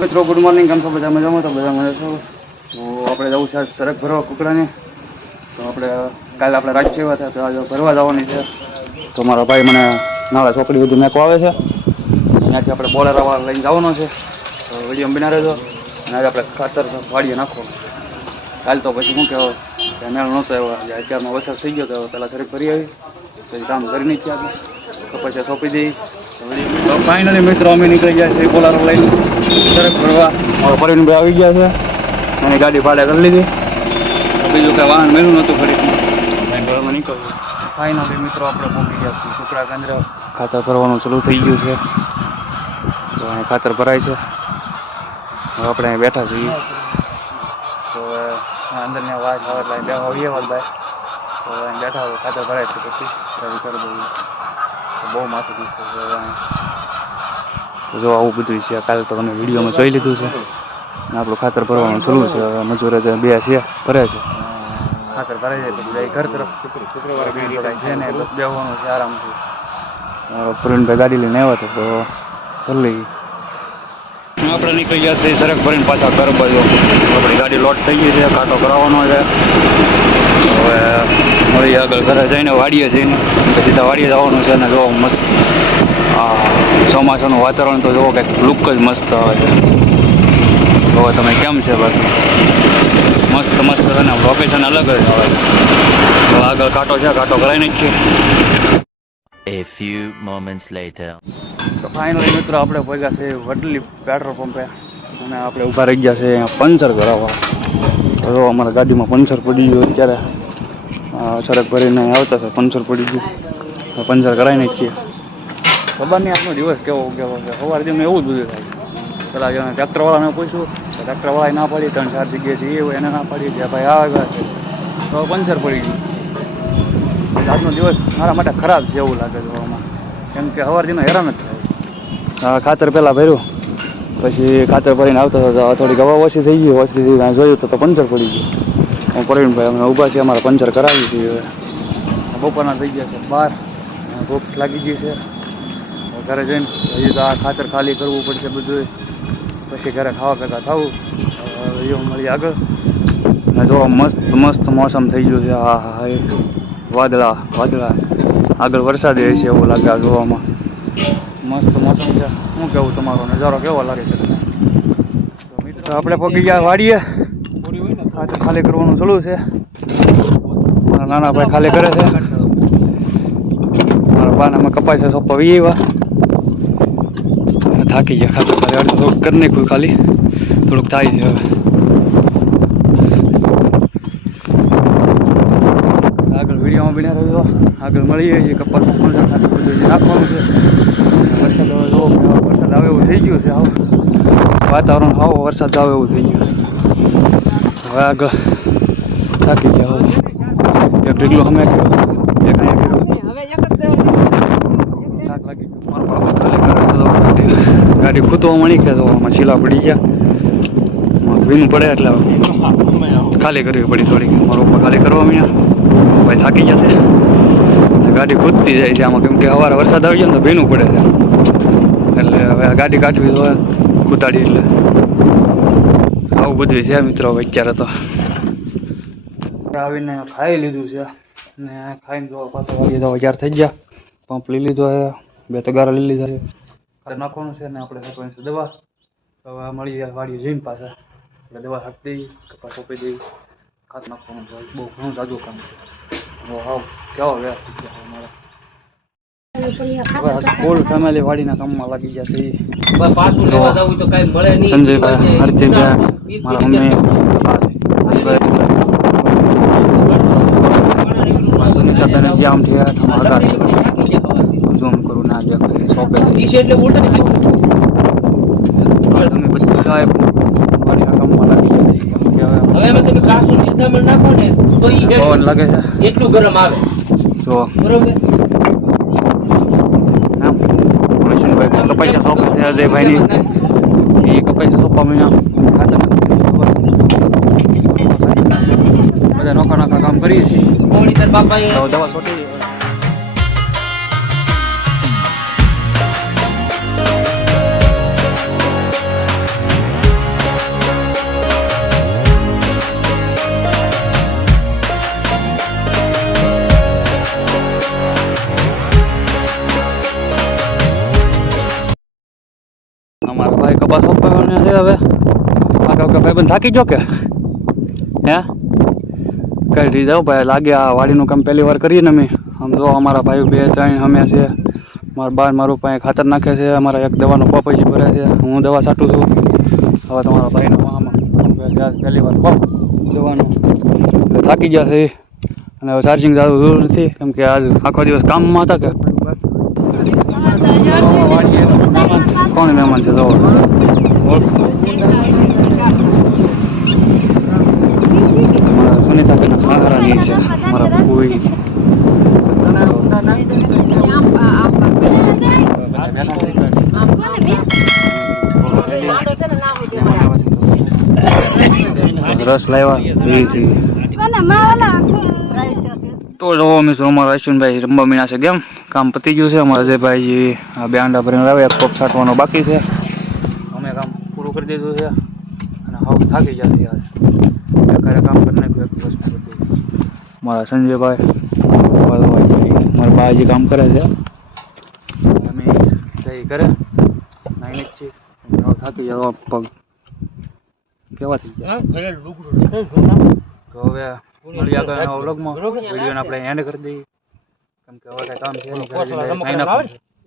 મિત્રો good morning કેમ છો? બધા મજામાં? તો બધા મજા છો? આપણે જવું છે સરક ભરવા કુકડાને. તો આપણે, કાલે આપણે રાજ્ય એવા હતા તો આજે ભરવા જવાની છે. તો મારા ભાઈ મને નાળા ચોકડી બધું મેકો આવે છે. ત્યાંથી આપણે બોલેરાવાળા લઈને જવાનો છે. તો વીડિયો બિના રહેજો. અને આજે આપણે ખાતર વાડીએ નાખો કાલ તો પછી શું કહેવાય? કે મેળ નહોતો એવો આજે અત્યારમાં વરસાદ થઈ ગયો તો પહેલાં શરીર ફરી આવી. પછી કામ કરી નથી આપણે. કપાસિયા સોંપી દઈ ફાઇનલી મિત્રો અમે નીકળી ગયા છે બોલારો લઈને. સરસ ભરવા મારો પરિણભાઈ આવી ગયા છે. અને ગાડી ભાડે કરી લીધી. બીજું કાંઈ વાહન મેળવું નહોતું ફરી ઘરમાં નીકળ્યું ફાઇનલી મિત્રો આપણે પહોંચી ગયા છીએ. કુકડા કેન્દ્ર ખાતર ભરવાનું શરૂ થઈ ગયું છે. તો અહીં ખાતર ભરાય છે. હવે આપણે અહીં બેઠા છીએ. તો અંદર અંદરની વાત આવે એટલે આવીએ વાલભાઈ તો અહીં બેઠા ખાતર ભરાય છે પછી. ચાલુ કરી દઈએ બહુ માથું દુખે જો આવું બધું છે કાલે તો તમે વિડીયોમાં જોઈ લીધું છે. ને આપણું ખાતર ભરવાનું શરૂ છે હવે મજૂર જે બે છે ભરે છે. ખાતર ભરાઈ જાય પછી જાય ઘર તરફ શુક્રવારે છે ને બસ બેસવાનું છે આરામથી. મારો ફ્રેન્ડ ગાડી લઈને આવ્યો હતો તો લઈએ આપણે નીકળી ગયા છે સરક ભરીને પાછા ઘર બાજુ. આપણી ગાડી લોટ થઈ ગઈ છે, કાંટો કરાવવાનો છે. હવે મળી આગળ ઘરે જઈને, વાડીએ જઈને પછી સીધા વાડીએ જવાનું છે અને જોવા મસ્ત. આ ચોમાસાનું વાતાવરણ તો જોવો કંઈક લુક જ મસ્ત આવે છે. તો તમે કેમ છે બાકી મસ્ત મસ્ત છે ને લોકેશન અલગ જ આવે તો આગળ કાંટો છે, કાંટો કરાવી નાખીએ. A few moments later. તો ફાઇનલી મિત્રો આપણે પહોંચ્યા છે વડલી પેટ્રોલ પંપે અને આપણે ઊભા રહી ગયા છે પંચર કરાવવા તો જો અમારા ગાડીમાં પંચર પડી ગયું અત્યારે. અ, સડક ભરીને આવતા છે પંચર પડી ગયું. પંચર કરાવી છીએ ખબર નહીં આપણો દિવસ કેવો કેવો છે. સવારે જેમ એવું જ બધું થાય પેલા જેને ટ્રેક્ટરવાળાને પૂછ્યું તો ટ્રેક્ટરવાળાએ ના પાડી ત્રણ ચાર જગ્યાએ જઈએ હોય એને ના પાડી કે ભાઈ આવે છે. તો પંચર પડી ગયું. આજનો દિવસ મારા માટે ખરાબ છે એવું લાગે છે કેમ કે સવારથી હેરાન જ થાય. ખાતર પહેલાં ભર્યું. પછી ખાતર ભરીને આવતો હતો થોડી ગવા ઓછી થઈ ગઈ, ઓછી થઈ ગઈ જોયું તો પંચર પડી ગયું. હું પ્રવીણભાઈ અમે ઊભા છીએ, અમારે પંચર કરાવી છે હવે. બપોરના થઈ ગયા છે બાર ભૂખ લાગી ગઈ છે. ઘરે જઈને હજી તો આ ખાતર ખાલી કરવું પડશે બધું પછી ઘરે ખાવા ભેગા થવું. એવું મળી આગળ. અને જો મસ્ત મસ્ત મોસમ થઈ ગયું છે. હા હા હા એ વાદળા વાદળા. આગળ વરસાદ એ છે એવું લાગે જોવામાં. મસ્ત મોસમ છે. શું કેવું તમારો નજારો કેવો લાગે છે તમને? તો મિત્રો, આપણે પગી ગયા વાડીએ. ખાતર ખાલી કરવાનું ચાલુ છે. મારા નાના ભાઈ ખાલી કરે છે. મારા બાને અમે કપાય છે સોપા વી આવ્યા. અને થાકી ગયા ખાતર ખાલી અડધું થોડુંક કરી નાખ્યું ખાલી. થોડુંક થાય છે હવે. આગળ વિડીયોમાં બન્યા રહ્યો આગળ મળીએ છીએ કપાસમાં પણ. ખાતર બધું જે નાખવાનું છે વરસાદ હવે જોવો કે હવે વરસાદ આવે એવું થઈ ગયું છે હાવ વાતાવરણ આવો વરસાદ આવે એવું થઈ ગયું હવે આગળ થાકી ગયા હવે એક ઢીકલો અમે એક લાગી ગાડી ખૂતવા મળી ગયા તો આમાં છીલા પડી ગયા. ભીનું પડે એટલે ખાલી કરવી પડી થોડીક. મારો પપ્પા ખાલી કરવા મળ્યા ભાઈ થાકી ગયા છે. ગાડી ખૂદતી જાય છે આમાં. કેમ કે સવારે વરસાદ આવી ગયો ને તો ભીનું પડે છે. એટલે હવે ગાડી કાઢવી તો કુતાડી એટલે આવું બધું છે મિત્રો હવે અત્યારે તો. આવીને ખાઈ લીધું છે. ને ખાઈને જો પાછા વાગી તો અગિયાર થઈ ગયા. પંપ લઈ લીધો છે. બે તગારા લઈ લીધા છે. નાખવાનું છે ને આપણે નાખવાની છે દવા. હવે મળી વાડીએ જઈને પાછા. એટલે દવા નાખી દઈ, કપાસ સોંપી દઈ. ખાતર નાખવાનું છે. બહુ ઘણું સાદું કામ છે. હવે કેવો વ્યાસ થઈ ગયા હવે ફૂલ ફેમિલી વાડીના કામમાં લાગી ગયા છે. પાછું લેવા જવું તો કઈ મળે નહીં. સંજયભાઈ હરજીભાઈ મારા મમ્મી સુનિતાબેન જામ થયા ઝૂમ કરું ના. તમે બધા વાડીના કામમાં લાગી ગયા છે કેમ કે હવે હવે તમે કાચું નિંદામણ નાખો ને તો પવન લાગે છે. એટલું ગરમ આવે. જો. બરોબર આમ કૃષ્ણભાઈ કપાઈ સોંપે છે અજયભાઈની એ કપાઈ જશો પામીના ખાતર બધા નોખા નોખા કામ કરીએ છીએ દવા તાર બાપાએ ભાઈ કપાસ કપાવવાના છે હવે. આગળ કે ભાઈ થાકી જો કે? હે? કઈ રીતે જાઉં ભાઈ? લાગે આ વાડીનું કામ પહેલી વાર કરીએ ને અમે. આમ જો અમારા ભાઈ બે ત્રણ અમે છે. મારા બા મારું પાસે ખાતર નાખે છે. અમારા એક દવાનો પપ હજી ભરે છે. હું દવા છાંટું છું. હવે તમારા ભાઈનો આમાં પહેલી વાર પપ એટલે થાકી ગયા છે. અને હવે ચાર્જિંગ જાવું જરૂર નથી. કેમ કે આજ આખો દિવસ કામમાં હતા કે? કોણ મહેમાન છે? જો મારા સુનિતા બેન આહારાની છે. મારા કોઈ રસ લાવ્યા તો જો મિત્રો અમારા અશ્વિનભાઈ રમવા મીણા છે. કેમ? કામ પતી ગયું છે. અમારા અજયભાઈ આ બે આંડા ભરીને આવે કોપ છાંટવાનો બાકી છે. અમે કામ પૂરું કરી દીધું છે અને હવે થાકી ગયા છે ઘરે કામ કરી નાખ્યું એક દિવસમાં બધું મારા સંજયભાઈ મારા બાજી કામ કરે છે. અમે જઈ કરે નાઈ છીએ હવે થાકી ગયા પગ કેવા થઈ ગયા. તો હવે મળી આગળ વ્લોગમાં. વિડીયોને આપણે એન્ડ કરી દઈએ. કેમ કે હવે કામ છે.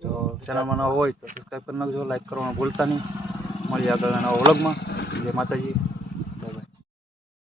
તો ચેનલમાં નવા હોય. તો સબસ્ક્રાઈબ કરી નાખજો લાઈક કરવાનું ભૂલતા નહીં. મળી આગળના નવા વ્લોગમાં જય માતાજી.